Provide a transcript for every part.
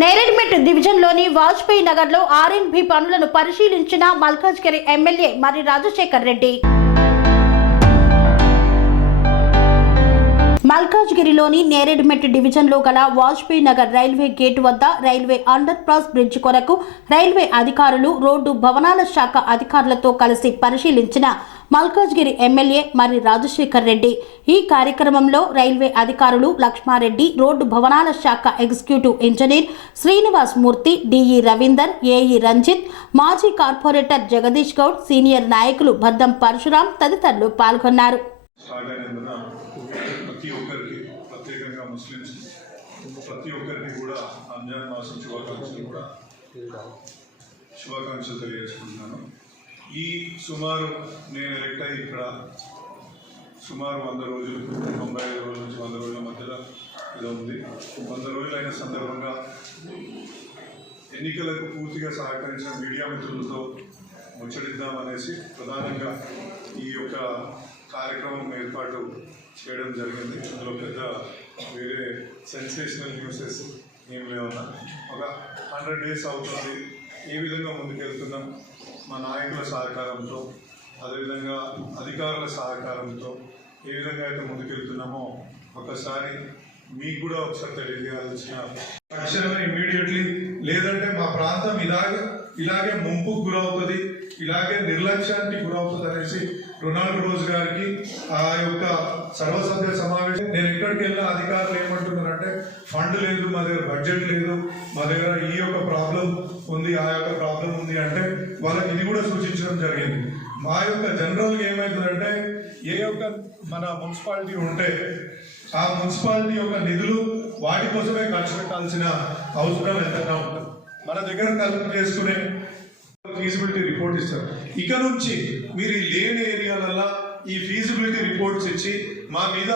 నేరేడ్మెట్ డివిజన్లోని వాజ్పేయి నగర్లో ఆర్ఎన్బి పనులను పరిశీలించిన మల్కాజ్గిరి ఎమ్మెల్యే మరి రాజశేఖర్ రెడ్డి. మల్కాజ్గిరిలోని నేరేడ్మెట్ డివిజన్లో గల వాజ్పేయి నగర్ రైల్వే గేట్ వద్ద రైల్వే అండర్ పాస్ బ్రిడ్జ్ కొరకు రైల్వే అధికారులు, రోడ్డు భవనాల శాఖ అధికారులతో కలిసి పరిశీలించిన మల్కాజ్గిరి ఎమ్మెల్యే మరి రాజశేఖర్ రెడ్డి. ఈ కార్యక్రమంలో రైల్వే అధికారులు లక్ష్మారెడ్డి, రోడ్డు భవనాల శాఖ ఎగ్జిక్యూటివ్ ఇంజనీర్ శ్రీనివాస్ మూర్తి, డిఈ రవీందర్, ఏఈ రంజిత్, మాజీ కార్పొరేటర్ జగదీష్ గౌడ్, సీనియర్ నాయకులు బద్దం పరశురాం తదితరులు పాల్గొన్నారు. ప్రతి ఒక్కరికి, ప్రత్యేకంగా ముస్లిమ్స్ ప్రతి ఒక్కరికి కూడా రంజాన్ మాసం శుభాకాంక్షలు తెలియజేసుకుంటున్నాను. ఈ సుమారు నేను ఎలక్ట్ అయ్యి ఇక్కడ సుమారు 100 రోజులు, 95 రోజుల నుంచి 100 రోజుల మధ్యలో ఇది ఉంది. 100 రోజులైన సందర్భంగా ఎన్నికలకు పూర్తిగా సహకరించిన మీడియా మిత్రులతో ముచ్చటిద్దామనేసి ప్రధానంగా ఈ యొక్క కార్యక్రమం ఏర్పాటు చేయడం జరిగింది. అందులో పెద్ద వేరే సెన్సేషనల్ న్యూసెస్ ఏం లేవన్నా, ఒక 100 డేస్ అవుతుంది, ఏ విధంగా ముందుకెళ్తున్నాం, మా నాయకుల సహకారంతో, అదేవిధంగా అధికారుల సహకారంతో ఏ విధంగా అయితే ముందుకెళ్తున్నామో ఒకసారి మీకు కూడా ఒకసారి తెలియజేయాల్సిన తక్షణమే ఇమీడియట్లీ, లేదంటే మా ప్రాంతం ఇలాగే ముంపుకు గురవుతుంది, ఇలాగే నిర్లక్ష్యానికి గురవుతుంది అనేసి రొనాల్డ్ రోజ్ గారికి ఆ యొక్క సర్వసభ్య సమావేశం నేను ఎక్కడికి వెళ్ళిన అధికారులు ఏమంటున్నారంటే ఫండ్ లేదు, మా దగ్గర బడ్జెట్ లేదు, మా దగ్గర ఈ యొక్క ప్రాబ్లం ఉంది, ఆ యొక్క ప్రాబ్లం ఉంది అంటే వాళ్ళకి ఇది కూడా సూచించడం జరిగింది. మా యొక్క జనరల్గా ఏమవుతుందంటే ఏ యొక్క మన మున్సిపాలిటీ ఉంటే ఆ మున్సిపాలిటీ యొక్క నిధులు వాటి కోసమే ఖర్చు పెట్టాల్సిన అవసరం ఎంతగా ఉంటుంది. మన దగ్గర కలెక్ట్ చేసుకునే ఫీజిబిలిటీ రిపోర్ట్ ఇస్తారు. ఇక నుంచి మీరు ఈ లేని ఏరియాలలో ఈ ఫీజిబిలిటీ రిపోర్ట్స్ ఇచ్చి మా మీద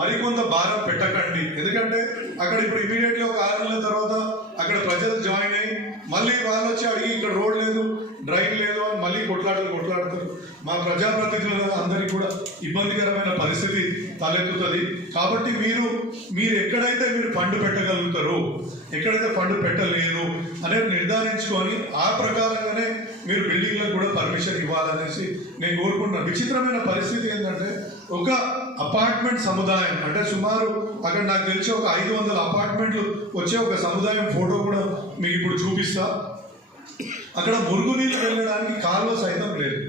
మరికొంత భారం పెట్టకండి. ఎందుకంటే అక్కడ ఇప్పుడు ఇమీడియట్లీ ఒక 6 నెలల తర్వాత అక్కడ ప్రజలు జాయిన్ అయ్యి మళ్ళీ వాళ్ళు వచ్చి అడిగి ఇక్కడ రోడ్ లేదు, డ్రైన్ లేదు అని మళ్ళీ కొట్లాడుతారు. మా ప్రజాప్రతినిధులు అందరికీ కూడా ఇబ్బందికరమైన పరిస్థితి తలెత్తుతుంది. కాబట్టి మీరు ఎక్కడైతే మీరు ఫండ్ పెట్టగలుగుతారో, ఎక్కడైతే ఫండ్ పెట్టలేదు అనేది నిర్ధారించుకొని ఆ ప్రకారంగానే మీరు బిల్డింగ్లకు కూడా పర్మిషన్ ఇవ్వాలనేసి నేను కోరుకుంటున్నాను. విచిత్రమైన పరిస్థితి ఏంటంటే ఒక అపార్ట్మెంట్ సముదాయం అంటే సుమారు అక్కడ నాకు తెలిసి ఒక 500 అపార్ట్మెంట్లు వచ్చే ఒక సముదాయం ఫోటో కూడా మీకు ఇప్పుడు చూపిస్తా. అక్కడ మురుగునీళ్ళు వెళ్ళడానికి కాలువ సైతం లేదు.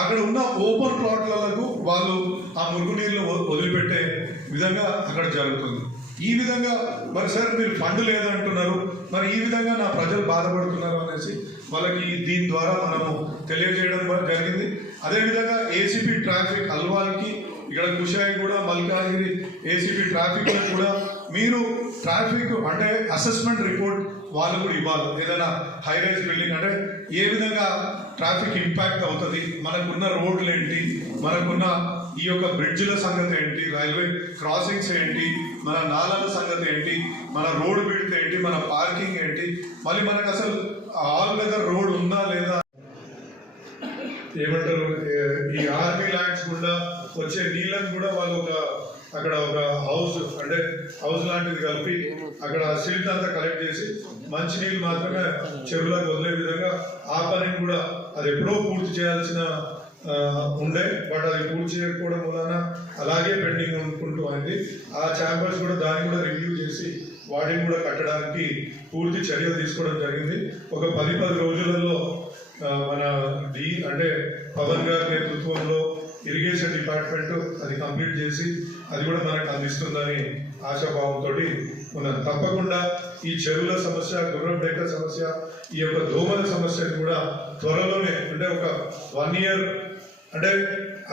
అక్కడ ఉన్న ఓపెన్ ప్లాట్లకు వాళ్ళు ఆ మురుగునీళ్ళు వదిలిపెట్టే విధంగా అక్కడ జరుగుతుంది. ఈ విధంగా మరి సార్ మీరు ఫండ్ లేదంటున్నారు, మరి ఈ విధంగా నా ప్రజలు బాధపడుతున్నారు అనేసి వాళ్ళకి దీని ద్వారా మనము తెలియజేయడం జరిగింది. అదేవిధంగా ఏసీపీ ట్రాఫిక్ అల్వాల్కి ఇక్కడ కుషాయి కూడా మల్కాజ్గిరి ఏసీపీ ట్రాఫిక్ కూడా మీరు ట్రాఫిక్ అంటే అసెస్మెంట్ రిపోర్ట్ వాళ్ళు కూడా ఇవ్వాలి. ఏదైనా హైరైజ్ బిల్డింగ్ అంటే ఏ విధంగా ట్రాఫిక్ ఇంపాక్ట్ అవుతుంది, మనకున్న రోడ్లు ఏంటి, మనకున్న ఈ యొక్క బ్రిడ్జ్ల సంగతి ఏంటి, రైల్వే క్రాసింగ్స్ ఏంటి, మన నాలాల సంగతి ఏంటి, మన రోడ్ విడ్త్ ఏంటి, మన పార్కింగ్ ఏంటి, మళ్ళీ మనకు అసలు ఆల్ వెదర్ రోడ్ ఉందా లేదా, ఏమంటారు ఈ ఆర్మీ ల్యాండ్స్ కూడా వచ్చే నీళ్ళని కూడా వాళ్ళు అక్కడ ఒక హౌస్ లాంటిది కలిపి అక్కడ సిల్ట్ అంతా కలెక్ట్ చేసి మంచి నీళ్ళు మాత్రమే చెరువులకు వదిలే విధంగా ఆ పనిని కూడా అది ఎప్పుడో పూర్తి చేయాల్సిన ఉండే, బట్ అది పూర్తి చేయకపోవడం వలన అలాగే పెండింగ్ ఉంటూ అయింది. ఆ ఛాంబర్స్ కూడా దాన్ని కూడా రివ్యూ చేసి వాటిని కూడా కట్టడానికి పూర్తి చర్యలు తీసుకోవడం జరిగింది. ఒక 10 రోజులలో మన అంటే పవన్ గారి నేతృత్వంలో ఇరిగేషన్ డిపార్ట్మెంట్ అది కంప్లీట్ చేసి అది కూడా మనకు అందిస్తుందని ఆశాభావంతో ఉన్నది. తప్పకుండా ఈ చెరువుల సమస్య, గుర్రం డేక సమస్య, ఈ యొక్క దోమల సమస్యను కూడా త్వరలోనే అంటే ఒక 1 year అంటే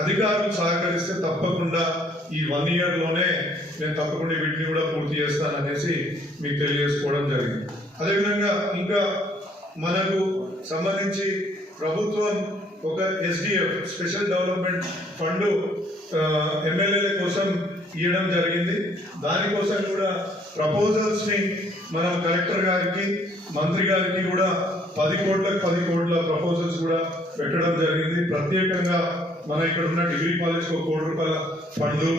అధికారులు సహకరిస్తే తప్పకుండా ఈ 1 yearలోనే నేను తప్పకుండా వీటిని కూడా పూర్తి చేస్తాననేసి మీకు తెలియజేసుకోవడం జరిగింది. అదేవిధంగా ఇంకా మనకు సంబంధించి ప్రభుత్వం ఒక ఎస్డిఎఫ్ స్పెషల్ డెవలప్మెంట్ ఫండ్ ఎమ్మెల్యేల కోసం ఇవ్వడం జరిగింది. దానికోసం కూడా ప్రపోజల్స్ని మనం కలెక్టర్ గారికి, మంత్రి గారికి కూడా 10 కోట్ల ప్రపోజల్స్ కూడా పెట్టడం జరిగింది. ప్రత్యేకంగా మన ఇక్కడ ఉన్న డిగ్రీ కాలేజ్కి ₹1 కోటి ఫండు,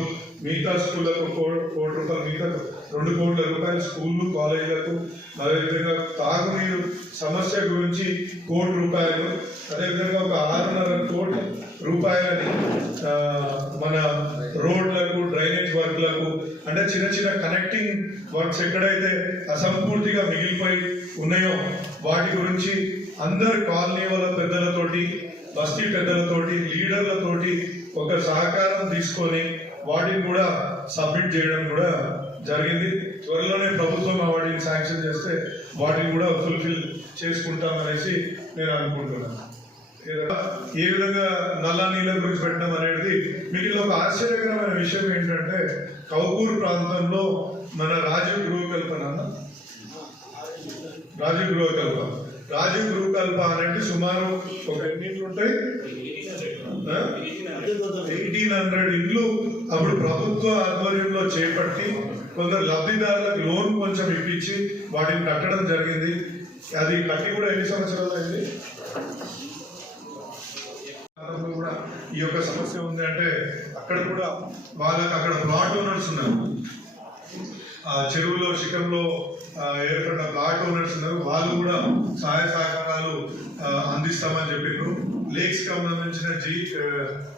మిగతా స్కూళ్ళకు ₹1 కోటి, మిగతా ₹2 కోట్ల స్కూళ్ళు కాలేజీలకు, అదేవిధంగా తాగునీరు సమస్య గురించి ₹1 కోటి, అదేవిధంగా ఒక ₹6.5 కోట్లని మన రోడ్లకు, డ్రైనేజ్ వర్క్లకు, అంటే చిన్న చిన్న కనెక్టింగ్ వర్క్స్ ఎక్కడైతే అసంపూర్తిగా మిగిలిపోయి ఉన్నాయో వాటి గురించి అందరు కాలనీ వాళ్ళ పెద్దలతోటి, బస్తీ పెద్దలతోటి, లీడర్లతోటి ఒక సహకారం తీసుకొని వాటిని కూడా సబ్మిట్ చేయడం కూడా జరిగింది. త్వరలోనే ప్రభుత్వం వాటిని శాంక్షన్ చేస్తే వాటిని కూడా ఫుల్ఫిల్ చేసుకుంటామనేసి నేను అనుకుంటున్నాను. ఏ విధంగా నల్లా నీళ్ళ గురించి పెట్టడం అనేది మీకు ఒక ఆశ్చర్యకరమైన విషయం ఏంటంటే, కౌకూరు ప్రాంతంలో మన రాజీవ్ గృహకల్ప అనేది సుమారు ఒక ఎన్ని ఇండ్లు ఉంటాయి, 1800 ఇండ్లు అప్పుడు ప్రభుత్వ ఆధ్వర్యంలో చేపట్టి కొందరు లబ్ధిదారులకు లోన్ కొంచెం ఇప్పించి వాటిని కట్టడం జరిగింది. అది కట్టి కూడా ఎన్ని సంవత్సరాలు అయింది? కూడా ఈ యొక్క సమస్య ఉంది అంటే అక్కడ కూడా వాళ్ళకి అక్కడ ప్లాట్ ఓనర్స్ ఉన్నారు, చెరువులో శిఖంలో ఏర్పడిన ప్లాట్ ఓనర్స్ ఉన్నారు. వాళ్ళు కూడా సహాయ సహకారాలు అందిస్తామని చెప్పారు. లేక్స్ సంబంధించిన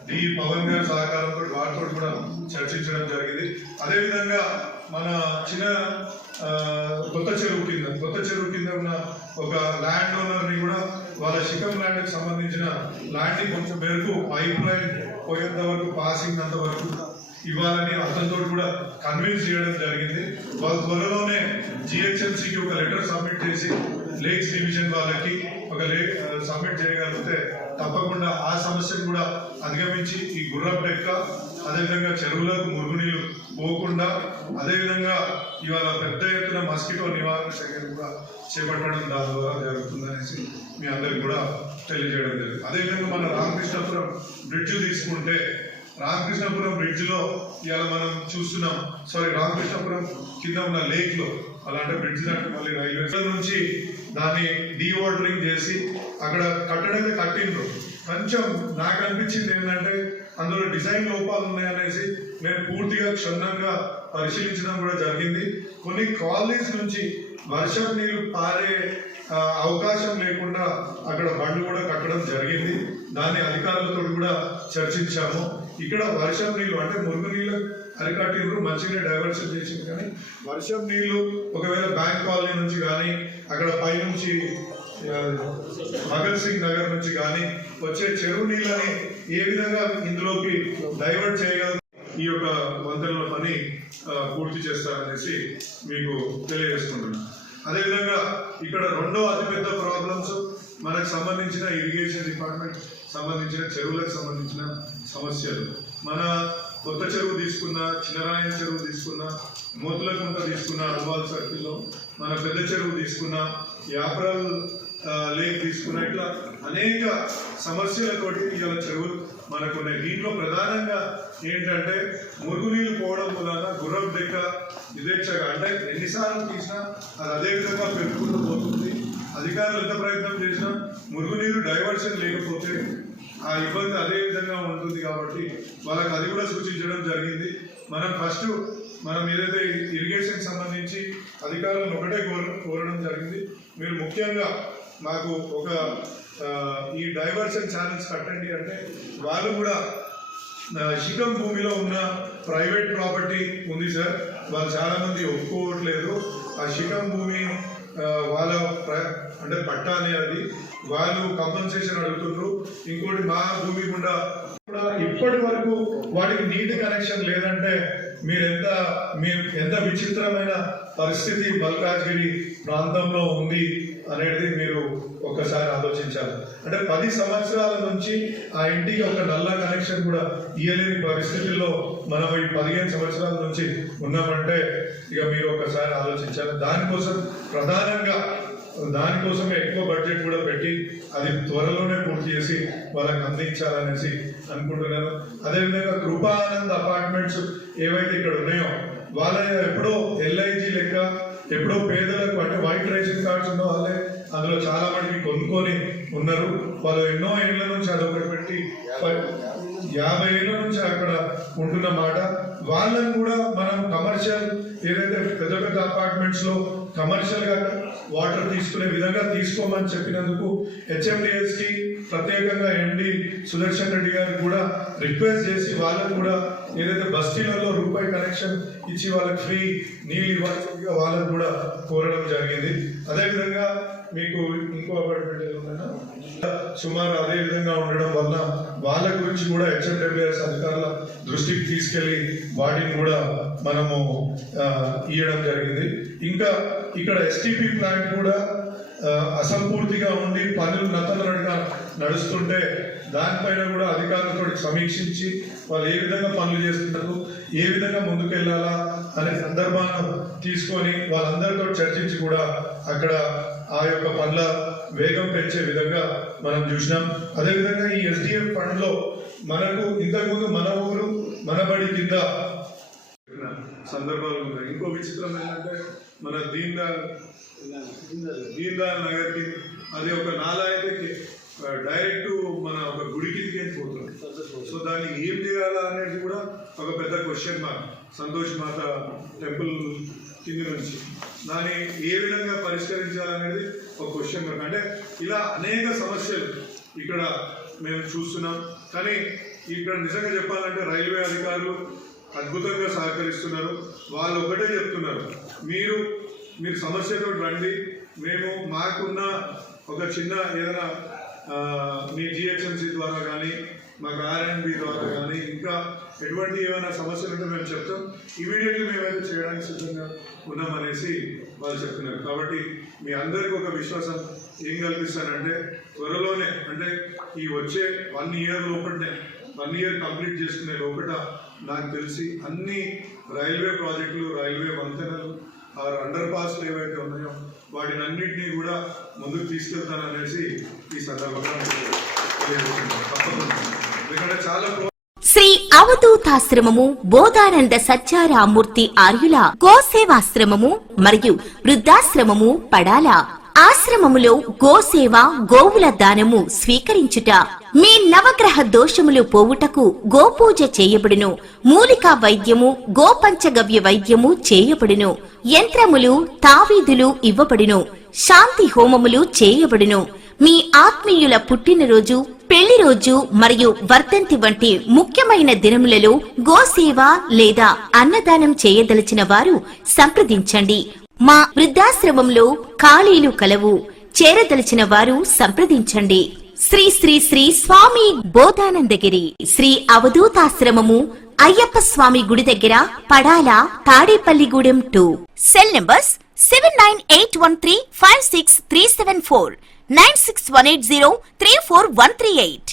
డి పవన్ గారి సహకారంతో వాటితో కూడా చర్చించడం జరిగింది. అదేవిధంగా మన కొత్త చెరువు కింద ఉన్న ఒక ల్యాండ్ ఓనర్ని కూడా వాళ్ళ శిఖం ల్యాండ్కి సంబంధించిన ల్యాండ్ని కొంచెం మేరకు పైప్ లైన్ పోయేంత వరకు, పాసింగ్ అంత వరకు ఇవ్వాలని అతనితో కూడా కన్విన్స్ చేయడం జరిగింది. వాళ్ళ త్వరలోనే జిహెచ్ఎంసీకి ఒక లెటర్ సబ్మిట్ చేసి లేక్స్ డివిజన్ వాళ్ళకి ఒక సబ్మిట్ చేయగలిగితే తప్పకుండా ఆ సమస్యను కూడా అధిగమించి ఈ గుర్రపెక్క, అదేవిధంగా చెరువులకు మురుగునీళ్ళు పోకుండా, అదేవిధంగా ఇవాళ పెద్ద ఎత్తున మస్కిటో నివారణ చర్యలు కూడా చేపట్టడం దాని ద్వారా జరుగుతుందనేసి మీ అందరికి కూడా తెలియజేయడం జరిగింది. అదేవిధంగా మన రామకృష్ణపురం బ్రిడ్జ్ తీసుకుంటే, రామకృష్ణపురం బ్రిడ్జ్ లో ఇవాళ మనం చూస్తున్నాం, రామకృష్ణపురం కింద ఉన్న లేక్ లో అలాంటి బ్రిడ్జ్ దాకా మళ్ళీ రైల్వే నుంచి దాన్ని డీవాటరింగ్ చేసి అక్కడ కట్టడైతే కట్టిండ్రు. కొంచెం నాకు అనిపించింది ఏంటంటే అందులో డిజైన్ లోపాలు ఉన్నాయనేసి నేను పూర్తిగా క్షుణ్ణంగా పరిశీలించడం కూడా జరిగింది. కొన్ని కాలనీస్ నుంచి వర్షం నీళ్లు పారే అవకాశం లేకుండా అక్కడ బండ్లు కూడా కట్టడం జరిగింది. దాన్ని అధికారులతో కూడా చర్చించాము. ఇక్కడ వర్షం నీళ్లు అంటే మురుగు నీళ్ళు అరికట్టిండ్రు, మంచిగా డైవర్షన్ చేసింది. కానీ వర్షం నీళ్లు ఒకవేళ బ్యాంక్ కాలనీ నుంచి కానీ, అక్కడ పైనుంచి భగత్ సింగ్ నగర్ నుంచి కానీ వచ్చే చెరువు నీళ్ళని ఏ విధంగా ఇందులోకి డైవర్ట్ చేయగలరు, ఈ యొక్క వంతెనల పని పూర్తి చేస్తారనేసి మీకు తెలియజేసుకుంటున్నాను. అదేవిధంగా ఇక్కడ రెండో అతిపెద్ద ప్రాబ్లమ్స్ మనకు సంబంధించిన ఇరిగేషన్ డిపార్ట్మెంట్ సంబంధించిన చెరువులకు సంబంధించిన సమస్యలు. మన కొత్త చెరువు తీసుకున్న, చిన్నరాయన చెరువు తీసుకున్న, మోతులకుంట తీసుకున్న, అల్వాల్ సర్కిల్లో మన పెద్ద చెరువు తీసుకున్న, యాప్రల్ లేక్ తీసుకున్న, ఇట్లా అనేక సమస్యలతోటి ఇలా చెరువులు మనకున్నాయి. దీంట్లో ప్రధానంగా ఏంటంటే మురుగునీళ్ళు పోవడం వలన గుర్రం దెక్క యథేచ్ఛగా, అంటే ఎన్నిసార్లు తీసినా అది అదే విధంగా పెరుగుకుంటూ పోతుంది. అధికారులు ఎంత ప్రయత్నం చేసినా మురుగునీరు డైవర్షన్ లేకపోతే ఆ ఇబ్బంది అదే విధంగా ఉంటుంది. కాబట్టి వాళ్ళకి అది కూడా సూచించడం జరిగింది. మనం ఏదైతే ఇరిగేషన్ సంబంధించి అధికారులను ఒకటే కోరడం జరిగింది, మీరు ముఖ్యంగా మాకు ఒక ఈ డైవర్షన్ ఛానల్స్ కట్టండి అంటే, వాళ్ళు కూడా శిఖం భూమిలో ఉన్న ప్రైవేట్ ప్రాపర్టీ ఉంది సార్, వాళ్ళు చాలా మంది ఒప్పుకోవట్లేదు. ఆ శిఖం భూమి వాళ్ళ అంటే పట్టానే, అది వాళ్ళు కంపెన్సేషన్ అడుగుతున్నారు. ఇంకోటి మా భూమి కూడా ఇప్పటి వరకు వాటికి నీటి కనెక్షన్ లేదంటే మీరు ఎంత విచిత్రమైన పరిస్థితి మల్కాజ్గిరి ప్రాంతంలో ఉంది అనేది మీరు ఒక్కసారి ఆలోచించాలి. అంటే 10 సంవత్సరాల నుంచి ఆ ఇంటికి ఒక నల్ల కనెక్షన్ కూడా ఇయ్యలేని పరిస్థితుల్లో మనం ఈ 15 సంవత్సరాల నుంచి ఉన్నామంటే ఇక మీరు ఒకసారి ఆలోచించాలి. దానికోసమే ఎక్కువ బడ్జెట్ కూడా పెట్టి అది త్వరలోనే పూర్తి చేసి వాళ్ళకి అందించాలనేసి అనుకుంటున్నాను. అదేవిధంగా కృపానంద్ అపార్ట్మెంట్స్ ఏవైతే ఇక్కడ ఉన్నాయో వాళ్ళ ఎప్పుడో LIG లెక్క ఎప్పుడో పేదలకు, అంటే వైట్ రేషన్ కార్డ్స్ ఉన్న వాళ్ళే అందులో చాలా మంది కొనుక్కొని ఉన్నారు. వాళ్ళు ఎన్నో ఏళ్ల నుంచి అదొకటి పెట్టి 50 ఏళ్ళ నుంచి అక్కడ ఉంటున్న మాట. వాళ్ళని కూడా మనం కమర్షియల్ ఏదైతే పెద్ద పెద్ద అపార్ట్మెంట్స్ లో కమర్షియల్ గా వాటర్ తీసుకునే విధంగా తీసుకోమని చెప్పినందుకు HMDS కి ప్రత్యేకంగా MD సుదర్శన్ రెడ్డి గారికి కూడా రిక్వెస్ట్ చేసి వాళ్ళకు కూడా ఏదైతే బస్తీలలో రూపాయి కనెక్షన్ ఇచ్చి వాళ్ళకి ఫ్రీ నీళ్ళు ఇవ్వాల్సిందిగా వాళ్ళకు కూడా కోరడం జరిగింది. అదేవిధంగా మీకు ఇంకో అపార్ట్మెంట్ సుమారు అదే విధంగా ఉండడం వల్ల వాళ్ళ గురించి కూడా HMWS అధికారుల దృష్టికి తీసుకెళ్లి వాటిని కూడా మనము ఇవ్వడం జరిగింది. ఇంకా ఇక్కడ STP ప్లాంట్ కూడా అసంపూర్తిగా ఉండి పనులు నత్తలుగా నడుస్తుంటే దానిపైన కూడా అధికారులతో సమీక్షించి వాళ్ళు ఏ విధంగా పనులు చేస్తున్నారు, ఏ విధంగా ముందుకెళ్లాలా అనే సందర్భాన్ని తీసుకొని వాళ్ళందరితో చర్చించి కూడా అక్కడ ఆ యొక్క పనుల వేగం పెంచే విధంగా మనం చూసినాం. అదేవిధంగా ఈ SDF ఫండ్ లో మనకు ఇంతకుముందు మన ఊరు మన బడి కింద సందర్భాలు ఉన్నాయి. ఇంకో విచిత్రం ఏంటంటే మన దీన్ దయాళ్ నగర్కి అది ఒక నాలా అయితే డైరెక్ట్ మన ఒక గుడి కిందకి వెళ్ళిపోతుంది. సో దాన్ని ఏం చేయాలా అనేది కూడా ఒక పెద్ద క్వశ్చన్ మార్క్. సంతోష్ మాత టెంపుల్ కింద నుంచి దాన్ని ఏ విధంగా పరిష్కరించాలనేది ఒక క్వశ్చన్ మార్క్. అంటే ఇలా అనేక సమస్యలు ఇక్కడ మేము చూస్తున్నాం. కానీ ఇక్కడ నిజంగా చెప్పాలంటే రైల్వే అధికారులు అద్భుతంగా సహకరిస్తున్నారు. వాళ్ళు ఒకటే చెప్తున్నారు, మీరు సమస్యతో రండి, మేము మాకున్న ఒక చిన్న ఏదైనా మీ GHMC ద్వారా కానీ మాకు R&B ద్వారా కానీ ఇంకా ఎటువంటి ఏమైనా సమస్యలు ఉంటే మేము చెప్తాం, ఇమీడియట్లీ మేమైతే చేయడానికి సిద్ధంగా ఉన్నామనేసి వాళ్ళు చెప్తున్నారు. కాబట్టి మీ అందరికీ ఒక విశ్వాసం ఏం కల్పిస్తానంటే త్వరలోనే, అంటే ఈ వచ్చే 1 year లోపలనే 1 year కంప్లీట్ చేసుకునే లోపల నాకు తెలిసి అన్ని రైల్వే ప్రాజెక్టులు, రైల్వే వంతెనలు, అండర్ పాస్లు ఏవైతే ఉన్నాయో వాటిని అన్నింటినీ కూడా ముందుకు తీసుకెళ్తాననేసి ఈ సందర్భంగా ఎందుకంటే చాలా శ్రీ అవధూతాశ్రమము బోధానంద సత్యారామూర్తి ఆర్యుల గోసేవాశ్రమము మరియు వృద్ధాశ్రమము పడాల. ఆశ్రమములో గోసేవ, గోవుల దానము స్వీకరించుట, మీ నవగ్రహ దోషములు పోవుటకు గోపూజ చేయబడును. మూలికా వైద్యము, గోపంచగవ్య వైద్యము చేయబడును. యంత్రములు, తావీదులు ఇవ్వబడును. శాంతి హోమములు చేయబడును. మీ ఆత్మీయుల పుట్టినరోజు, పెళ్లి రోజు మరియు వర్ధంతి వంటి ముఖ్యమైన దినములలో గోసేవ లేదా అన్నదానం చేయదలిచిన వారు సంప్రదించండి. మా వృద్ధాశ్రమంలో ఖాళీలు కలవు. చేరదలిచిన వారు సంప్రదించండి. శ్రీ శ్రీ శ్రీ స్వామి బోధానందగిరి శ్రీ అవధూతాశ్రమము, అయ్యప్ప స్వామి గుడి దగ్గర, పడాల, తాడేపల్లిగూడెం 2. Cell numbers 7981356374, 96180341138.